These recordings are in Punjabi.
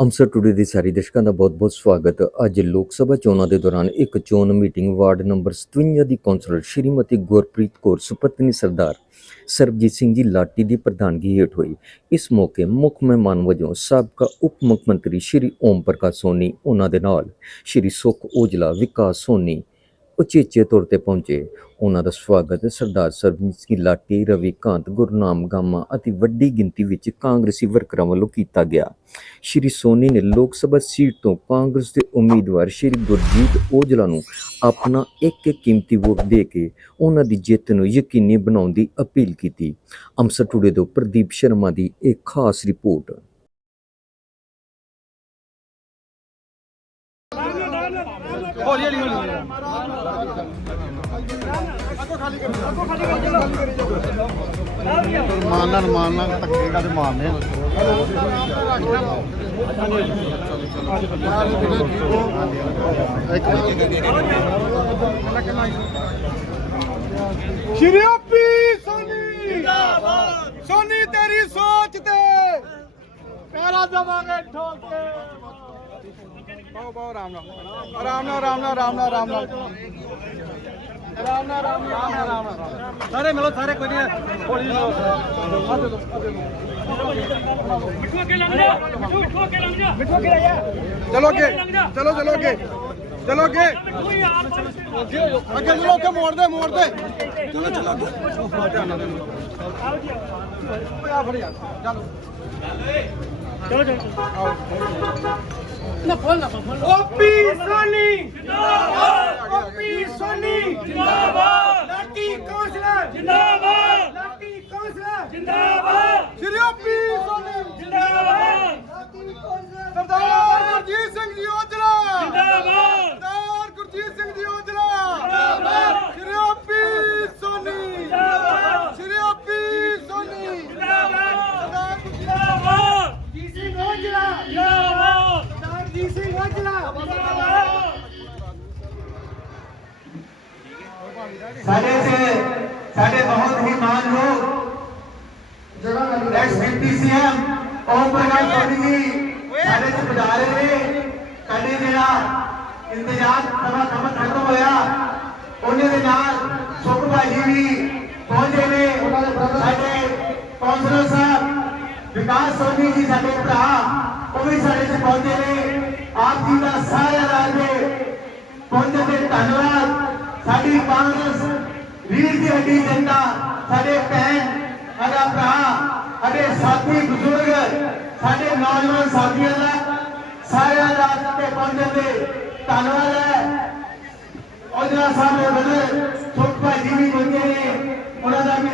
ਅੰਮ੍ਰਿਤਸਰ ਟੁਡੇ ਦੇ ਸਾਰੇ ਦਰਸ਼ਕਾਂ ਦਾ ਬਹੁਤ-ਬਹੁਤ ਸਵਾਗਤ। ਅੱਜ ਲੋਕ ਸਭਾ ਚੋਣਾਂ ਦੇ ਦੌਰਾਨ ਇੱਕ ਚੋਣ ਮੀਟਿੰਗ ਵਾਰਡ ਨੰਬਰ 57 ਦੀ ਕੌਂਸਲਰ ਸ਼੍ਰੀਮਤੀ ਗੁਰਪ੍ਰੀਤ ਕੌਰ ਸੁਪਤਨੀ ਸਰਦਾਰ ਸਰਬਜੀਤ ਸਿੰਘ ਜੀ ਲਾਟੀ ਦੀ ਪ੍ਰਧਾਨਗੀ ਹੇਠ ਹੋਈ। ਇਸ ਮੌਕੇ ਮੁੱਖ ਮਹਿਮਾਨ ਵਜੋਂ ਸਾਬਕਾ ਉਪ ਮੁੱਖ ਮੰਤਰੀ ਸ਼੍ਰੀ ਓਮ ਪ੍ਰਕਾਸ਼ ਸੋਨੀ, ਉਹਨਾਂ ਦੇ ਨਾਲ ਸ਼੍ਰੀ ਸੁਖ ਔਜਲਾ, ਵਿਕਾਸ ਸੋਨੀ ਉਚੇਚੇ ਤੌਰ ਤੇ ਪਹੁੰਚੇ। ਉਹਨਾਂ ਦਾ ਸਵਾਗਤ ਸਰਦਾਰ ਸਰਬਜੀਤ ਸਿੰਘ ਲਾਟੀ ਰਵੀ ਕਾਂਤ, ਗੁਰਨਾਮ ਗਾਮਾ ਅਤੇ ਵੱਡੀ ਗਿਣਤੀ ਵਿੱਚ ਕਾਂਗਰਸੀ ਵਰਕਰਾਂ ਵੱਲੋਂ ਕੀਤਾ ਗਿਆ। ਸ਼੍ਰੀ ਸੋਨੀ ਨੇ ਲੋਕ ਸਭਾ ਸੀਟ ਤੋਂ ਕਾਂਗਰਸ ਦੇ ਉਮੀਦਵਾਰ ਸ਼੍ਰੀ ਗੁਰਜੀਤ ਔਜਲਾ ਨੂੰ ਆਪਣਾ ਇੱਕ ਇੱਕ ਕੀਮਤੀ ਵੋਟ ਦੇ ਕੇ ਉਹਨਾਂ ਦੀ ਜਿੱਤ ਨੂੰ ਯਕੀਨੀ ਬਣਾਉਣ ਦੀ ਅਪੀਲ ਕੀਤੀ। ਅੰਮ੍ਰਿਤਸਰ ਟੁਡੇ ਤੋਂ ਪ੍ਰਦੀਪ ਸ਼ਰਮਾ ਦੀ ਇੱਕ ਖਾਸ ਰਿਪੋਰਟ। ਹੌਲੀ ਹੌਲੀ ਮਾਰਨਾ ਮਾਰਨਾ ਧੱਕੇ ਕਾ ਤੇ ਮਾਰਨੇ ਆ। ਇੱਕ ਸ਼੍ਰੀ ਓਪੀ ਸੋਨੀ! ਜਿੰਦਾਬਾਦ ਸੋਨੀ ਤੇਰੀ ਸੋਚ ਤੇ! ਪੈਰਾ ਦਵਾਂਗੇ ਠੋਕ। ਕੇ ਬਹੁ ਬਹੁ ਰਾਮ। ਨਾਲ ਰਾਮ ਨਾਲ ਰਾਮ ਨਾਲ ਰਾਮ ਨਾਲ ਰਾਮ ਨਾਲ। ਆਰਾਮ ਨਾਲ ਆਰਾਮ ਨਾਲ ਆਰਾਮ ਨਾਲ ਸਾਰੇ ਮਿਲੋ ਸਾਰੇ ਕੋਈ ਨਹੀਂ ਹੌਲੀ ਲੋ ਮਿੱਠੂ ਅੱਗੇ ਲੰਘ ਜਾ ਮਿੱਠੂ ਅੱਗੇ ਲੰਘ ਜਾ। ਮਿੱਠੂ ਅੱਗੇ ਜਾ ਚਲੋ ਅੱਗੇ। ਚਲੋ ਚਲੋ ਅੱਗੇ ਚਲੋ ਅੱਗੇ ਅੱਗੇ ਚਲੋ ਅੱਗੇ ਮੋੜ ਦੇ ਮੋੜ ਦੇ ਚਲੋ ਚਲੋ ਅੱਗੇ। ਆਓ। ਜੀ ਆ ਫੜ ਯਾਰ ਚਲੋ ਚਲੋ ਚਲੋ ਆਓ ਨਾ ਫੋਨ ਨਾ ਫੋਨ ਓਪੀ ਗੁਰਜੀਤ ਸਿੰਘ ਜੀ ਔਜਲਾ ਜਿੰਦਾਬਾਦ ਸਰਦਾਰ ਗੁਰਜੀਤ ਸਿੰਘ ਜੀ ਔਜਲਾ ਜਿੰਦਾਬਾਦ ਸ਼੍ਰੀ ਓਪੀ ਸੋਨੀ ਜਿੰਦਾਬਾਦ ਸ਼੍ਰੀ ਓਪੀ ਸੋਨੀ ਜਿੰਦਾਬਾਦ ਸਰਦਾਰ ਗੁਰਜੀਤ ਸਿੰਘ ਔਜਲਾ ਜਿੰਦਾਬਾਦ ਸਰਦਾਰ ਜੀ ਸਿੰਘ ਔਜਲਾ ਸਾਡੇ ਤੇ ਸਾਡੇ ਬਹੁਤ ਹੀ ਮਾਨ ਲੋਕ ex deputy CM Om Prakash Soni ji ਸਾਡੇ ਚ ਪਧਾਰੇ ਨੇ, ਸਾਡੇ ਜਿਹੜਾ ਇੰਤਜ਼ਾਰ ਸਮਾਂ ਖਤਮ ਖਤਮ ਹੋਇਆ। ਉਹਨੇ ਦੇ ਨਾਲ ਸੁਖ ਭਾਜੀ ਵੀ ਪਹੁੰਚੇ ਨੇ। ਸਾਡੇ ਕੌਂਸਲਰ ਸਾਹਿਬ, ਵਿਕਾਸ ਸੋਨੀ ਜੀ ਸਾਡੇ ਭਰਾ, ਉਹ ਵੀ ਸਾਡੇ ਚ ਪਹੁੰਚੇ ਨੇ। ਆਪ ਜੀ ਦਾ ਸਾਰਿਆਂ ਦਾ ਅੱਜ ਪਹੁੰਚਣ ਦੇ ਧੰਨਵਾਦ। ਸਾਡੀ ਕਾਂਗਰਸ, ਵੀਰ ਦੀ ਹੱਡੀ ਜਨਤਾ, ਸਾਡੇ ਭੈਣ, ਸਾਡਾ ਭਰਾ, ਸਾਡੇ ਸਾਥੀ ਬਜ਼ੁਰਗ ਸਾਡੇ ਨੌਜਵਾਨ ਸਾਥੀਆਂ ਦਾ ਸਾਰਿਆਂ ਦਾ ਤੇ ਪਹੁੰਚਣ ਦੇ ਧੰਨਵਾਦ ਹੈ। ਔਜਲਾ ਸਾਹਿਬ ਦੇ ਬਦਲੇ ਸੁਖ ਭਾਈ ਵੀ ਪਹੁੰਚੇ ਨੇ। ਉਹਨਾਂ ਦਾ ਵੀ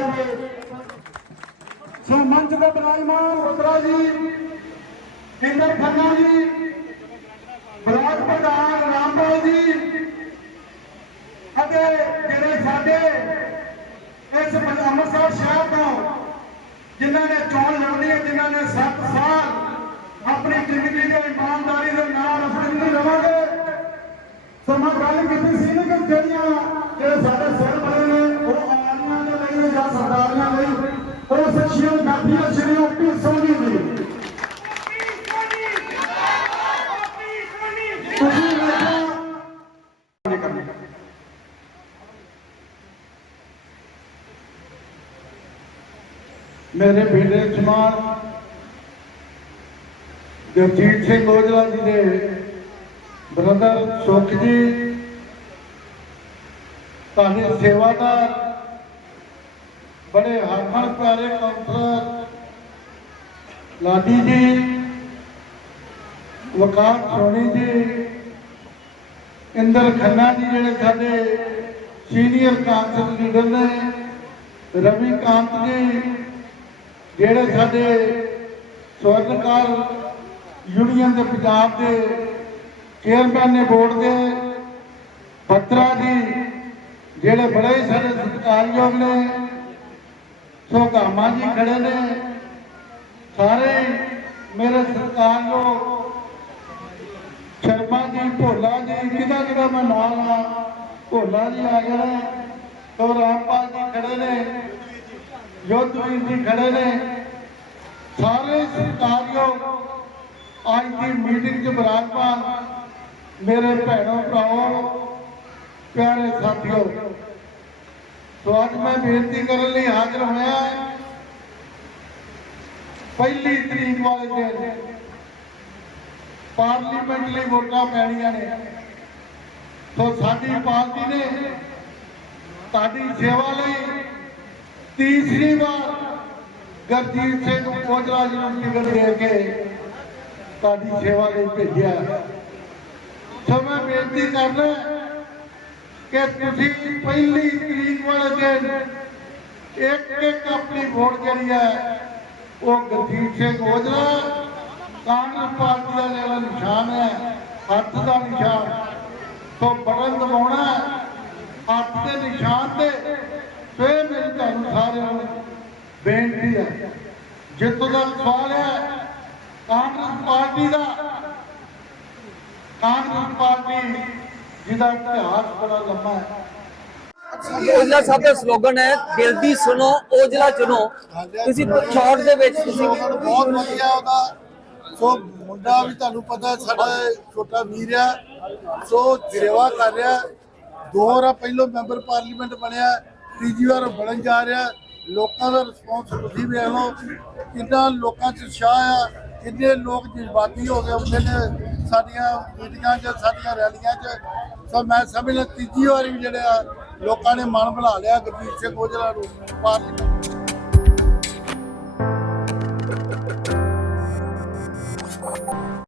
ਸੋ ਮੰਚ ਦੇ ਬਰਾਜਮਾਨ ਬਤਰਾ ਜੀ ਇੰਦਰ ਖੰਨਾ ਜੀ ਬਲਾਕ ਪ੍ਰਧਾਨ ਰਾਮਪਾਲ ਜੀ ਅਤੇ ਜਿਹੜੇ ਸਾਡੇ ਇਸ ਅੰਮ੍ਰਿਤਸਰ ਸ਼ਹਿਰ ਤੋਂ ਜਿਨ੍ਹਾਂ ਨੇ ਚੋਣ ਲੜਨੀ ਹੈ ਜਿਨ੍ਹਾਂ ਨੇ 7 ਸਾਲ ਆਪਣੀ ਜ਼ਿੰਦਗੀ ਦੇ ਇਮਾਨਦਾਰੀ ਦੇ ਨਾਲ ਆਪਣੀ ਜ਼ਿੰਦਗੀ ਲਵਾਂਗੇ ਸੋ ਮੈਂ ਗੱਲ ਕੀਤੀ ਸੀ ਨਾ ਕਿ ਜਿਹੜੀਆਂ ਜਿਹੜੇ ਸਾਡੇ ਸਿਰ ਬਣੇ ਨੇ, ਉਹ ਆਲੀਆਂ ਦੇ ਲਈ ਨੇ ਜਾਂ ਸਰਦਾਰੀਆਂ ਲਈ, ਉਹ ਸਖਸ਼ੀਅਤ ਕਾਫੀ ਹੈ ਸ਼੍ਰੀ ਓਪੀ ਸੋਨੀ ਜੀ। ਤੁਸੀਂ ਵੇਖੋ। ਮੇਰੇ ਬੇਟੇ ਜਮਾਨ ਗੁਰਜੀਤ ਸਿੰਘ ਔਜਲਾ ਜੀ ਦੇ ਬ੍ਰਦਰ ਸੁਖ ਜੀ, ਤੁਹਾਡੇ ਸੇਵਾਦਾਰ ਬੜੇ ਹਰਮਨ ਪਿਆਰੇ ਕਾਉਂਸਲਰ ਲਾਡੀ ਜੀ ਵਕਾਰ ਸੋਨੀ ਜੀ, ਇੰਦਰ ਖੰਨਾ ਜੀ ਜਿਹੜੇ ਸਾਡੇ ਸੀਨੀਅਰ ਕਾਂਗਰਸ ਲੀਡਰ ਨੇ, ਰਵੀ ਕਾਂਤ ਜੀ, ਜਿਹੜੇ ਸਾਡੇ ਸਵਰਨਕਾਰ ਯੂਨੀਅਨ ਦੇ ਪੰਜਾਬ ਦੇ ਚੇਅਰਮੈਨ ਨੇ ਬੋਰਡ ਦੇ ਬੱਤਰਾ ਜੀ ਜਿਹੜੇ ਬੜੇ ਸਾਰੇ ਸਤਿਕਾਰਯੋਗ ਨੇ ਸੋ ਗਾਮਾ ਜੀ ਖੜੇ ਨੇ, ਸਾਰੇ ਮੇਰੇ ਸਤਿਕਾਰਯੋਗ ਸ਼ਰਮਾ ਜੀ, ਭੋਲਾ ਜੀ, ਕਿਹਦਾ ਕਿਹਦਾ ਮੈਂ ਨਾਮ ਲਾਂ ਭੋਲਾ ਜੀ ਆ ਗਏ ਨੇ ਰਾਮਪਾਲ ਜੀ ਖੜੇ ਨੇ ਯੋਧਵੀਰ ਜੀ ਖੜੇ ਨੇ, ਸਾਰੇ ਸਤਿਕਾਰਯੋਗ, ਅੱਜ ਦੀ ਮੀਟਿੰਗ 'ਚ ਬਰਾਜਮਾਨ ਮੇਰੇ ਭੈਣੋ ਭਰਾਓ ਪਿਆਰੇ ਸਾਥੀਓ ਸੋ ਅੱਜ ਮੈਂ ਬੇਨਤੀ ਕਰਨ ਲਈ ਹਾਜ਼ਰ ਹੋਇਆ ਪਹਿਲੀ ਤਰੀਕ ਵਾਲੇ ਦਿਨ ਪਾਰਲੀਮੈਂਟ ਲਈ ਵੋਟਾਂ ਪੈਣੀਆਂ ਨੇ। ਸੋ ਸਾਡੀ ਪਾਰਟੀ ਨੇ ਤੁਹਾਡੀ ਸੇਵਾ ਲਈ ਤੀਸਰੀ ਵਾਰ ਗਰਜੀਤ ਸਿੰਘ ਕੋਜਰਾ ਜੀ ਨੂੰ ਟਿਕਟ ਦੇ ਕੇ ਤੁਹਾਡੀ ਸੇਵਾ ਲਈ ਭੇਜਿਆ। ਸੋ ਮੈਂ ਬੇਨਤੀ ਕਰਦਾ ਕਿ ਤੁਸੀਂ ਪਹਿਲੀ ਤਰੀਕ ਵਾਲੇ ਦਿਨ ਇੱਕ ਇੱਕ ਆਪਣੀ ਵੋਟ ਜਿਹੜੀ ਹੈ ਉਹ ਗੁਰਜੀਤ ਸਿੰਘ ਔਜਲਾ, ਕਾਂਗਰਸ ਪਾਰਟੀ ਦਾ ਜਿਹੜਾ ਨਿਸ਼ਾਨ ਹੈ ਹੱਥ ਦਾ ਨਿਸ਼ਾਨ ਤੋਂ ਬਟਨ ਦਬਾਉਣਾ ਹੱਥ ਦੇ ਨਿਸ਼ਾਨ ਤੇ ਫੇਰ ਮੇਰੀ ਤੁਹਾਨੂੰ ਸਾਰਿਆਂ ਨੂੰ ਬੇਨਤੀ ਹੈ ਜਿੱਥੋਂ ਦਾ ਸਵਾਲ ਹੈ, ਕਾਂਗਰਸ ਪਾਰਟੀ ਦਾ ਕਾਂਗਰਸ ਪਾਰਟੀ ਜਿਹਦਾ ਇਤਿਹਾਸ ਬੜਾ ਲੰਮਾ ਹੈ। ਓਜਲਾ ਸਾਹਿਬ ਦਾ ਸਲੋਗਨ ਹੈ ਦਿਲ ਦੀ ਸੁਣੋ ਓਜਲਾ ਚੁਣੋ। ਤੁਸੀਂ ਸ਼ਾਰਟ ਦੇ ਵਿੱਚ ਤੁਸੀਂ ਬਹੁਤ ਵਧੀਆ ਉਹਦਾ ਸੋ ਮੁੰਡਾ ਵੀ ਤੁਹਾਨੂੰ ਪਤਾ ਹੈ ਸਾਡਾ ਛੋਟਾ ਵੀਰ ਆ ਸੋ ਸੇਵਾ ਕਰ ਰਿਹਾ ਦੋ ਵਾਰ ਪਹਿਲੋਂ ਮੈਂਬਰ ਪਾਰਲੀਮੈਂਟ ਬਣਿਆ ਤੀਜੀ ਵਾਰ ਬਣਨ ਜਾ ਰਿਹਾ ਲੋਕਾਂ ਦਾ ਰਿਸਪੌਂਸ ਤੁਸੀਂ ਵੇਖ ਲਓ ਕਿੰਨਾ ਲੋਕਾਂ 'ਚ ਉਤਸ਼ਾਹ ਆ ਕਿੰਨੇ ਲੋਕ ਜਜ਼ਬਾਤੀ ਹੋ ਗਏ ਹੁੰਦੇ ਨੇ ਸਾਡੀਆਂ ਮੀਟਿੰਗਾਂ 'ਚ, ਸਾਡੀਆਂ ਰੈਲੀਆਂ 'ਚ। ਸੋ ਮੈਂ ਸਮਝਦਾ ਤੀਜੀ ਵਾਰੀ ਵੀ ਜਿਹੜੇ ਆ, ਲੋਕਾਂ ਨੇ ਮਨ ਬਣਾ ਲਿਆ ਗੁਰਦੀਪ ਸਿੰਘ ਔਜਲਾ ਨੂੰ ਪਾਰਲੀਮੈਂਟ